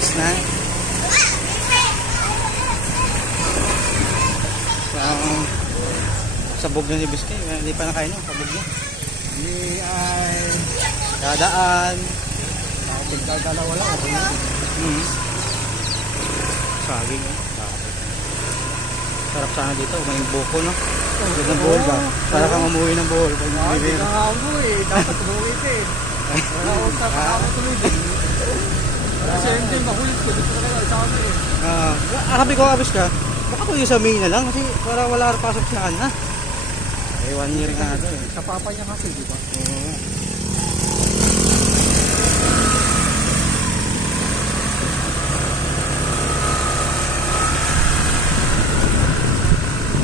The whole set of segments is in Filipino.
Alis na. Sabog na ni Biskay. Hindi pa nakain yung sabog niya. Hindi ay dadaan. Tigdadalawa lang. Saging. Sarap sana dito. May buko, no? Ganda ng buhol ba? Para kang umuwi ng buhol. Hindi ka nga umuwi. Dapat umuwi din. Wala akong takakama tuloy din. Kasi hindi, makulit ko. Dito na lang sa amin. Sabi ko, abis ka, baka ko yung sa May na lang kasi para wala pasok sa na. Eh, 1 year nga ito eh. Sa papa niya kasi, di ba? Oo.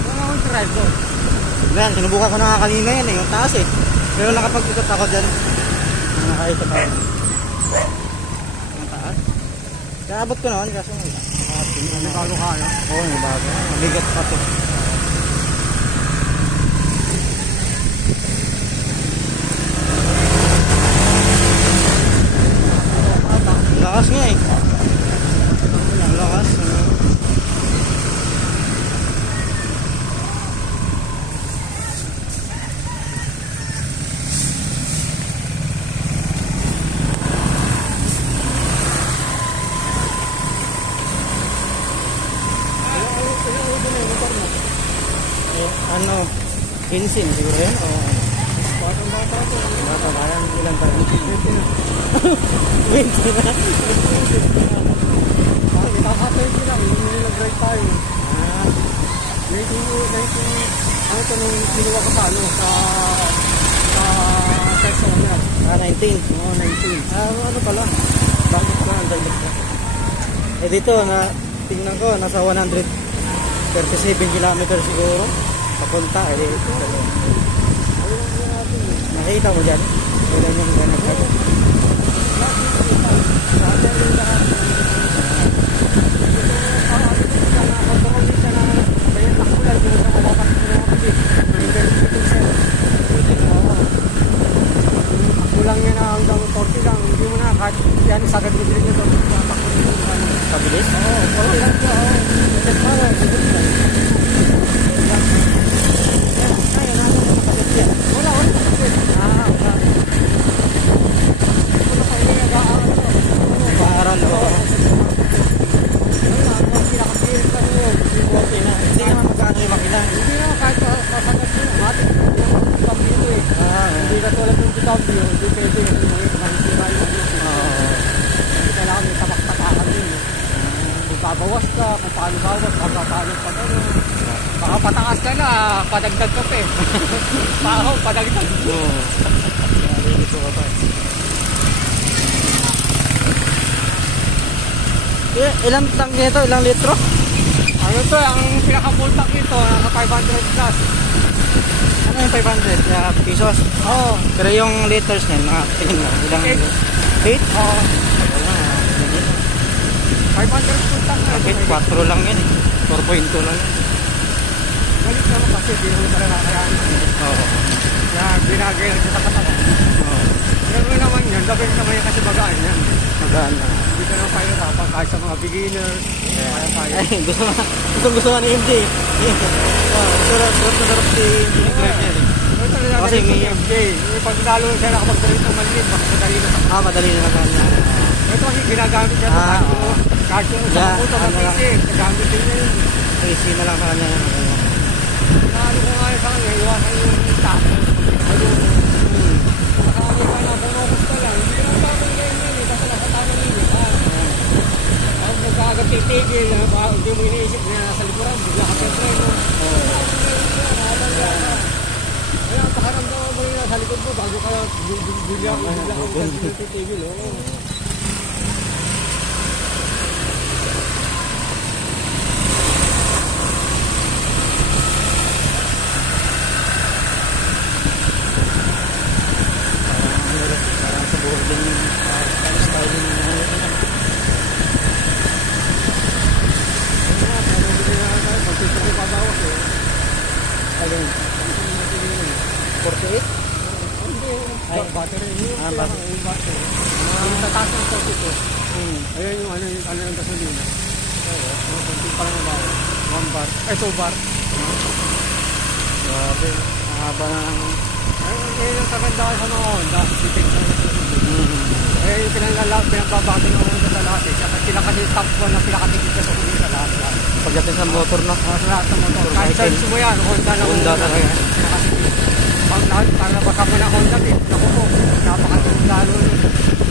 Wala akong drive ko. Yan, sinubukan ko na nga kanina yan eh, yung taas eh. Pero nakapag-ikot ako dyan. Nakaikot ako. Yung taas. Kaabot ko naman kasi May bago ka, no? Oo, may bago. Mabigat pa ito. Lakas nga eh. Lakas. Ano, insin siguro yan? O Bata to. bata ba yan? Ilang taon? 20 na. Nakaka-20 lang. Hindi nag-drive tayo. Ano ito nung ginawa ko sa ano? Sa section niya. 19. Oo, 19. Ano pala? Bakit na ang dagdag ka? Eh dito, tingnan ko, nasa 137 kilometer siguro. Papunta, eh. Nakita mo dyan? Kailan yung ganag ka dyan? Kulang yan hanggang 40 lang. Hindi mo na kahit yan isagad mo din ito. Pabilis? Oo, 40 lang po. Just para. Wala. Pangaran ako. Hindi naman magkano yung makina. Hindi na kahit pasangat mo. Matik. Hindi ka tulad ng TW. Hindi pwede. Hindi mahihira yung hindi kailangan may tabak-tapakan din. Kung babawas ka, kung paano bawas, paano pa gano'n. Baka patakas ka na, padagdag ka pa eh. Padagdag. Oo. Nalilito ka pa eh. Ilang tank nito? Ilang litro? Ano to, ang pinaka-full tank nito, naka 500 plus. Ano yung 500 pesos? Oo. Pero yung liters niyan, mga tingin mo, ilang 8? Oo. 500 full tank na. 4 lang yan eh. 4.2 lang yan. Galit naman kasi, di mo pala nakakayanin. Oo. Kaya binagay lang sa katawan. Oo. Pero naman yan, labay naman yan kasi bagaan yan. Magaan na. Hindi ka na pahirapan kahit sa mga beginner. Ay, gusto nga ni MJ. Sarap si Nick yan eh. Kasi may MJ. Pag lalo siya nakapagdalit ng maliit, baka madali na. Madali na magaan na. Ito kasi ginagamit niya sa kahit yung sa motor ng PC. Nagamit din niya yun. PC na lang sa kanya. Ano ko nga sa kanya, iwasan yung tap. Nakakami ka na, bumabos ka lang. Hindi lang tamang ganyan eh, kasi nakatanong yun eh. Ang magkagad titigil, hindi mo iniisip na nasa likuran, bigla ka sa treno. Kaya pakaramdaman mo rin nasa likod mo, bago ka bigla ka titigil. Alin? 48? Battery. Battery. taas ng topic ko. Hmm. Ayan yung ano yung gasolina. Ayun, konti pa lang nabawa. 1 bar. 2 bar. Grabe. Mahaba na ng... Ayun yung kagandahan sa mga Honda. Detect na Hmm. Ayun yung pinagbabago ng Honda sa lahat eh. Sila kasi top 1 na pinakatipid sa gasolina sa lahat. Pagdating sa motor na. Sa lahat ng motor. Kahit search mo yan, Honda lang. Honda talaga. Pinakatipid. Pag lahat, para kasama ng Honda, naku po, napakatipid lalo yun.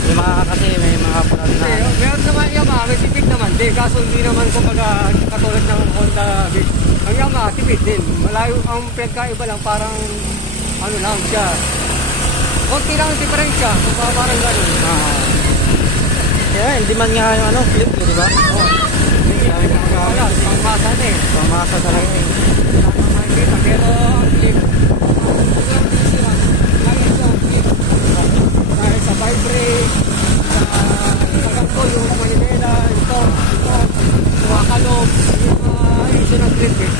May mga kasi, may mga parang na... Meron naman Yamaha, may tipid naman. Kaso hindi naman kumbaga katulad ng Honda Beat. Ang Yamaha, tipid din. Malayo, ang pinagkaiba lang, parang ano lang siya. Konti lang ang diferensya, kung parang gano'n. Kaya hindi man nga yung ano, flip, di ba? Oo. Wala, pangmasa na eh. Pamasa talaga eh. Makikita, pero ang flip, dahil sa vibrate, sa pagkakto, yung manibela, ito, kumakalog, yung mga issue ng flip eh.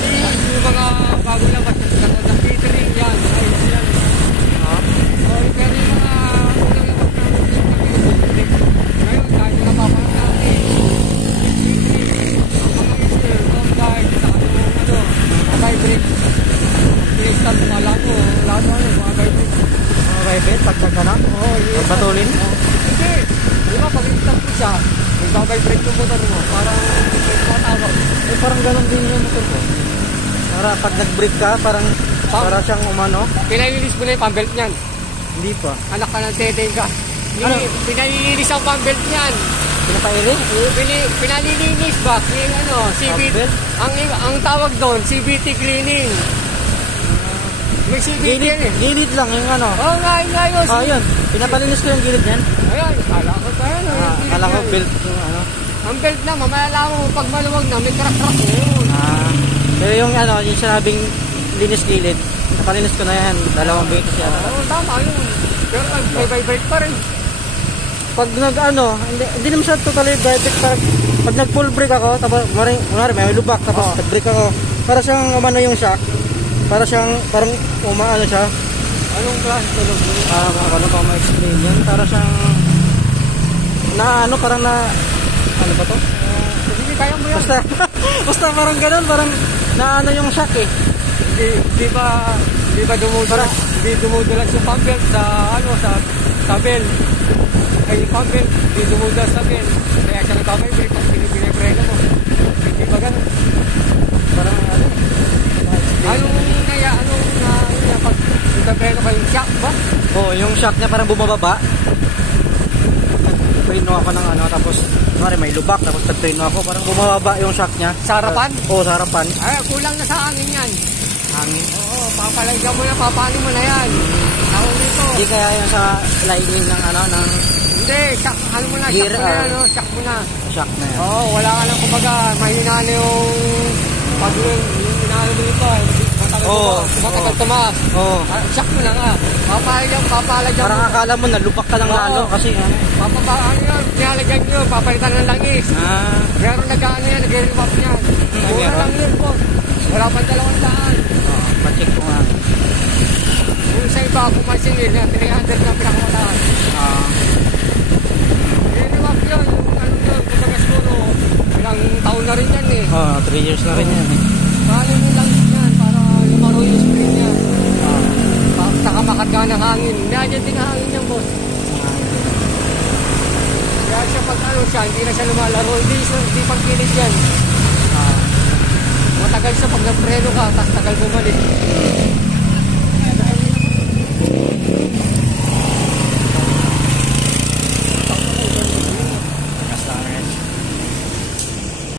Hindi yung mga bago lang, basta katulad ng filtering, yan, ayos yan. Pero yung mga unang labas na flip na pinag-flip, ngayon, kahit yung napapanag natin, ang mga issue, long guard, saka yung vibrate, pinag-start mo, lahat mo, mga vibrate. Mga vibrate, pagkag na? Oo, yun. Batulin? Hindi. Di ba, pag in-start mo siya, magbabibrate yung motor mo, parang may tumatawag. Eh, parang ganun din yung motor ko. Para pag nag-brake ka, parang para siyang umano. Pinalinis mo na yung pambelt niyan. Hindi pa. Anak ka ng teteng ka. Ano? Pinalinis ang pambelt niyan. Pinapairin? Pinalilinis ba? Yung ano, CVT. Pambelt? Ang tawag doon, CVT cleaning. May CVT yan eh. Gilid lang yung ano. Oo nga, yun. Yun. Pinapalinis ko yung gilid yan. Ayun, kala ko tayo. Kala ko belt yung ano. Ang belt na, mamalala mo pag maluwag na, may crack-crack na yun. Pero yung ano, yung sinabing linis gilid, napalinis ko na yan. 2 beses yan. Oo, tama yun. Pero may vibrate pa rin. Pag nag-ano, hindi naman siya totally vibrate. Pag nag-full brake ako, tapos kunwari may lubak, tapos nag-brake ako, para siyang umano yung shock. Para siyang, parang umaano siya. Anong klase tulog mo? Ano pa ma-explain yan? Para siyang, na ano, parang na, ano ba to? Hindi, kaya mo yan. Basta parang ganun, parang na ano yung shock eh. Di ba dumudulas? Hindi dumudulas yung pambelt sa, ano, sa bell. Ay, yung pambelt, hindi dumudulas sa bell. Kaya siya nagbabibrate pag pinipreno mo. Hindi ba ganun? Parang ano, pag nagbabreno ka yung shock ba? Oo, yung shock niya parang bumababa. Nag-preno ako ng ano, tapos kunwari may lubak, tapos nag-preno ako, parang bumababa yung shock niya. Sa harapan? Oo, sa harapan. Ay, kulang na sa hangin yan. Hangin. Oo, papalagyan mo na, papanin mo na yan. Tawag nito. Hindi kaya yung sa lightning ng ano, ng Hindi, shock, ano mo na, gear, shock mo na, ano, shock mo na. shock na yan. Oo, wala ka lang kumbaga, mahina na yung pag yung inaano mo ito, matagal tumaas. Oo. Shock mo na nga. Papalagyan Parang mo. akala mo nalupak ka lang Oo. lalo kasi ano. Ano yun, nilalagyan nyo, papalitan ng langis. Meron nag-ano yan, nag-remap yan. Mura meron. lang yun po. Wala pa 200. Pa-check ko nga. Yung sa iba, kung masingil, 300 na pinakamataas. Remap yun, yung ano yun, kumbaga siguro, ilang taon na rin yan eh. 3 years na rin yan eh. Pahalin yung langis yan, para lumaro yung spring niya. Saka makarga ng hangin. Nandiyan din ang hangin yung boss. Kaya siya pag ano siya, hindi na siya lumalaro. Hindi pagkilit yan. Matagal siya pag nagpreno ka, tapos tagal bumalik.